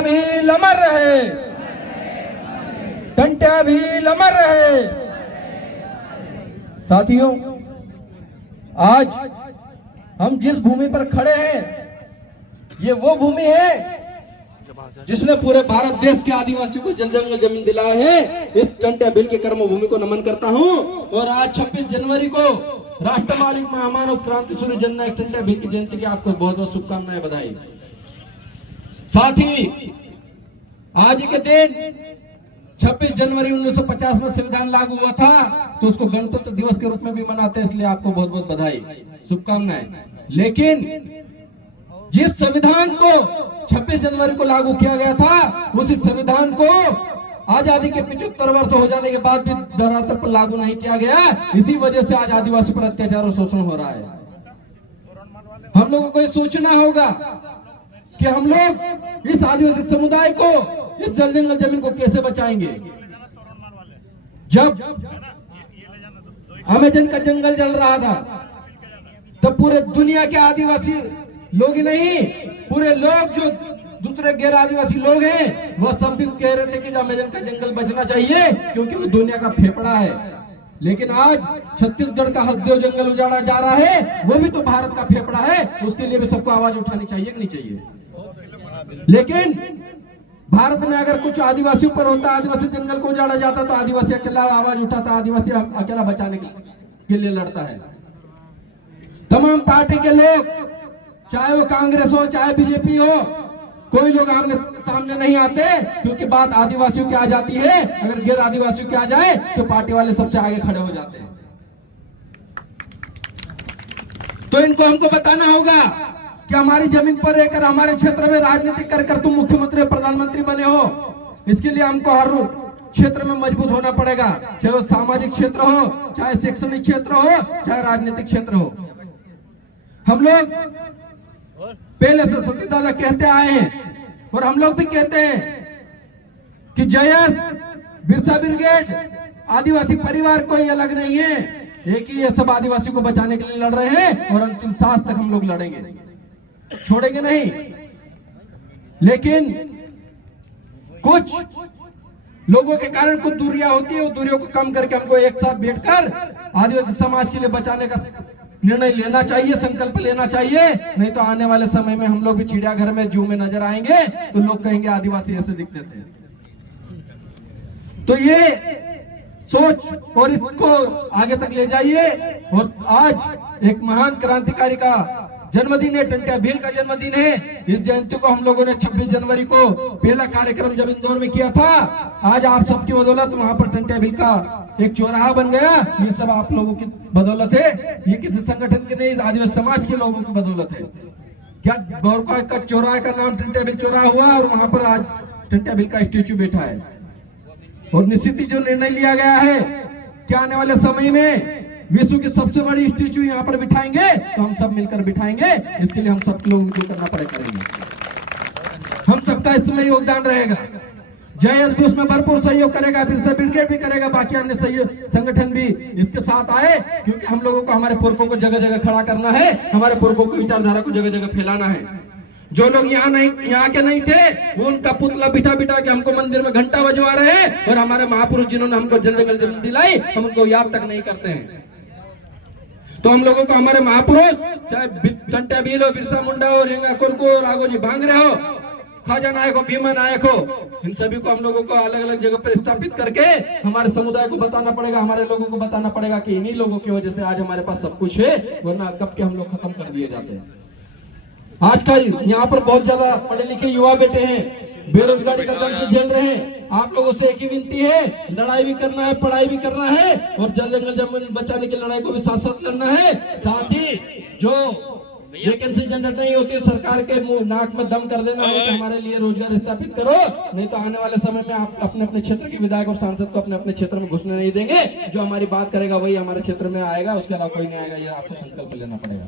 भी लमर रहे, टंटा भी लमर रहे। साथियों, आज हम जिस भूमि पर खड़े हैं, ये वो भूमि है जिसने पूरे भारत देश के आदिवासियों को जंगल जमीन दिलाया है। इस टंटा बिल के कर्मभूमि को नमन करता हूं। और आज 26 जनवरी को राष्ट्रमालिक महामानव क्रांति सूर्य जननायक टंटा बिल की जयंती की आपको बहुत बहुत शुभकामनाएं, बधाई। साथ ही आज के दिन 26 जनवरी 1950 में संविधान लागू हुआ था, तो उसको गणतंत्र दिवस के रूप में भी मनाते हैं, इसलिए आपको बहुत बहुत बधाई, शुभकामनाएं। लेकिन जिस संविधान को 26 जनवरी को लागू किया गया था, उसी संविधान को आजादी के 75 वर्ष हो जाने के बाद भी धरातल पर लागू नहीं किया गया। इसी वजह से आज आदिवासी पर अत्याचार और शोषण हो रहा है। हम लोगों को ये सोचना होगा कि हम लोग इस आदिवासी समुदाय को, इस जंगल जमीन को कैसे बचाएंगे। जब अमेजन का जंगल जल रहा था, तब पूरे दुनिया के आदिवासी लोग ही नहीं, पूरे लोग जो दूसरे गैर आदिवासी लोग हैं, वह सब भी कह रहे थे कि अमेजन का जंगल बचना चाहिए, क्योंकि वो दुनिया का फेफड़ा है। लेकिन आज छत्तीसगढ़ का हसदेव जंगल उजाड़ा जा रहा है, वो भी तो भारत का फेफड़ा है। उसके लिए भी सबको आवाज उठानी चाहिए कि नहीं चाहिए। लेकिन भारत में अगर कुछ आदिवासियों पर होता, आदिवासी जंगल को उजाड़ा जाता, तो आदिवासी अकेला आवाज उठाता, आदिवासी अकेला बचाने के लिए लड़ता है। तमाम पार्टी के लोग, चाहे वो कांग्रेस हो चाहे बीजेपी हो, कोई लोग आमने सामने नहीं आते, क्योंकि बात आदिवासियों की आ जाती है। अगर गैर आदिवासियों की आ जाए तो पार्टी वाले सबसे आगे खड़े हो जाते हैं। तो इनको हमको बताना होगा कि हमारी जमीन पर रहकर हमारे क्षेत्र में राजनीति कर तुम मुख्यमंत्री प्रधानमंत्री बने हो। इसके लिए हमको हर क्षेत्र में मजबूत होना पड़ेगा, चाहे वो सामाजिक क्षेत्र हो, चाहे शैक्षणिक क्षेत्र हो, चाहे राजनीतिक क्षेत्र हो। हम लोग पहले से सती दादा कहते आए हैं, और हम लोग भी कहते हैं कि जयस बिरसा ब्रिगेड आदिवासी परिवार कोई अलग नहीं है, एक ही ये सब आदिवासी को बचाने के लिए लड़ रहे हैं, और अंतिम सांस तक हम लोग लड़ेंगे, छोड़ेंगे नहीं। लेकिन कुछ लोगों के कारण कुछ दूरियां होती है, वो दूरियों को कम करके हमको एक साथ बैठकर आदिवासी समाज के लिए बचाने का निर्णय लेना चाहिए, संकल्प लेना चाहिए। नहीं तो आने वाले समय में हम लोग भी चिड़ियाघर में, जू में नजर आएंगे, तो लोग कहेंगे आदिवासी ऐसे दिखते थे। तो ये सोच और इसको आगे तक ले जाइए। और आज एक महान क्रांतिकारी का जन्मदिन है, टंटा भील का जन्मदिन है। इस जयंती को हम लोगों ने 26 जनवरी को पहला कार्यक्रम जब इंदौर में किया था, आज आप सबकी बदौलत वहां पर टंटा भील का एक चौराहा बन गया। ये सब आप लोगों की बदौलत है, ये किसी संगठन के नहीं, आदिवासी समाज के लोगों की बदौलत है। क्या गौरका का चौराहे का नाम टंटा भील चौराहा हुआ, और वहां पर आज टंटा भील का स्टेच्यू बैठा है। और निश्चित ही जो निर्णय लिया गया है कि आने वाले समय में विश्व की सबसे बड़ी स्टेच्यू यहाँ पर बिठाएंगे, तो हम सब मिलकर बिठाएंगे। इसके लिए हम सब लोगों को जो करना पड़े करेंगे, हम सबका इसमें योगदान रहेगा। जयस भी उसमें भरपूर सहयोग करेगा, बिरसा ब्रिगेड भी करेगा, बाकी अन्य संगठन भी इसके साथ आए, क्योंकि हम लोगों को हमारे पुरखों को जगह जगह खड़ा करना है, हमारे पुरखों की विचारधारा को जगह जगह फैलाना है। जो लोग यहाँ के नहीं थे, वो उनका पुतला बिठा के हमको मंदिर में घंटा बजवा रहे हैं, और हमारे महापुरुष जिन्होंने हमको जंगल जमीन दिलाई, हम उनको याद तक नहीं करते हैं। तो हम लोगों को हमारे महापुरुष, चाहे टंटा भील हो, बिरसा मुंडा हो, रेंगा कुरकू हो, राघोजी भांगरे हो, ख्वाजा नायक हो, भीमा नायक हो, इन सभी को हम लोगों को अलग अलग जगह पर स्थापित करके हमारे समुदाय को बताना पड़ेगा, हमारे लोगों को बताना पड़ेगा कि इन्हीं लोगों की वजह से आज हमारे पास सब कुछ है, वरना कब के हम लोग खत्म कर दिए जाते हैं। आजकल यहाँ पर बहुत ज्यादा पढ़े लिखे युवा बेटे हैं, बेरोजगारी का दंड से झेल रहे हैं। आप लोगों से एक ही विनती है, लड़ाई भी करना है, पढ़ाई भी करना है, और जंगल जमीन बचाने की लड़ाई को भी साथ साथ लड़ना है। साथ ही जो वैकेंसी जनरेट नहीं होती, सरकार के मुंह नाक में दम कर देना है कि हमारे लिए रोजगार स्थापित करो, नहीं तो आने वाले समय में आप अपने अपने क्षेत्र के विधायक और सांसद को अपने अपने क्षेत्र में घुसने नहीं देंगे। जो हमारी बात करेगा वही हमारे क्षेत्र में आएगा, उसके अलावा कोई नहीं आएगा। ये आपको संकल्प लेना पड़ेगा,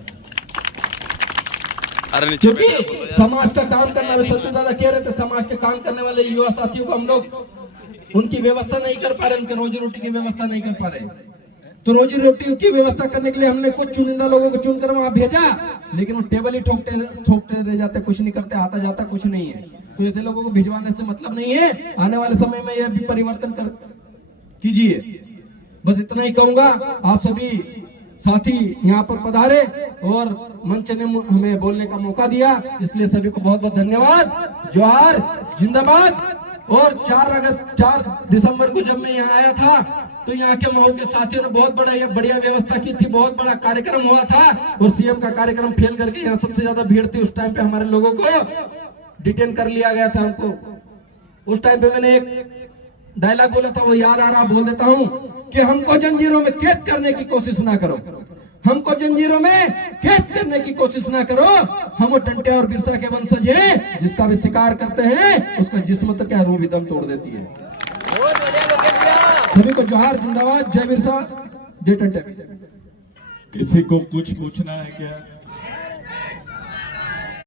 क्योंकि समाज का काम करना, सत्य दादा कह रहे थे, समाज के काम करने वाले युवा साथियों को हम लोग उनकी व्यवस्था नहीं कर पा रहे, उनके रोजी रोटी की व्यवस्था नहीं कर पा रहे। तो रोजी रोटी की व्यवस्था करने के लिए हमने कुछ चुनिंदा लोगों को चुनकर वहां भेजा, लेकिन वो टेबल ही ठोकते रह जाते, कुछ नहीं करते, आता जाता कुछ नहीं है। तो ऐसे लोगों को भिजवाने से मतलब नहीं है। आने वाले समय में यह भी परिवर्तन कर कीजिए। बस इतना ही कहूंगा। आप सभी साथी यहाँ पर पधारे और मंच ने हमें बोलने का मौका दिया, इसलिए सभी को बहुत बहुत धन्यवाद। जोहार, जिंदाबाद। और 4 दिसंबर को जब मैं यहाँ आया था तो यहाँ के मऊ के साथियों ने बहुत बढ़िया व्यवस्था की थी। बहुत बड़ा कार्यक्रम हुआ था और सीएम का कार्यक्रम फेल करके यहाँ सबसे ज्यादा भीड़ थी। उस टाइम पे हमारे लोगों को डिटेन कर लिया गया था। हमको उस टाइम पे मैंने एक डायलॉग बोला था, वो याद आ रहा, बोल देता हूँ कि हमको जंजीरों में कैद करने की कोशिश ना करो, हमको जंजीरों में कैद करने की कोशिश ना करो। हम वो टंटे और बिरसा के वंशज हैं, जिसका भी शिकार करते हैं उसका जिस्म तो क्या रूह भी दम तोड़ देती है। सभी को जोहार, जिंदाबाद, जय बिरसा, जय टंटे। किसी को कुछ पूछना है क्या?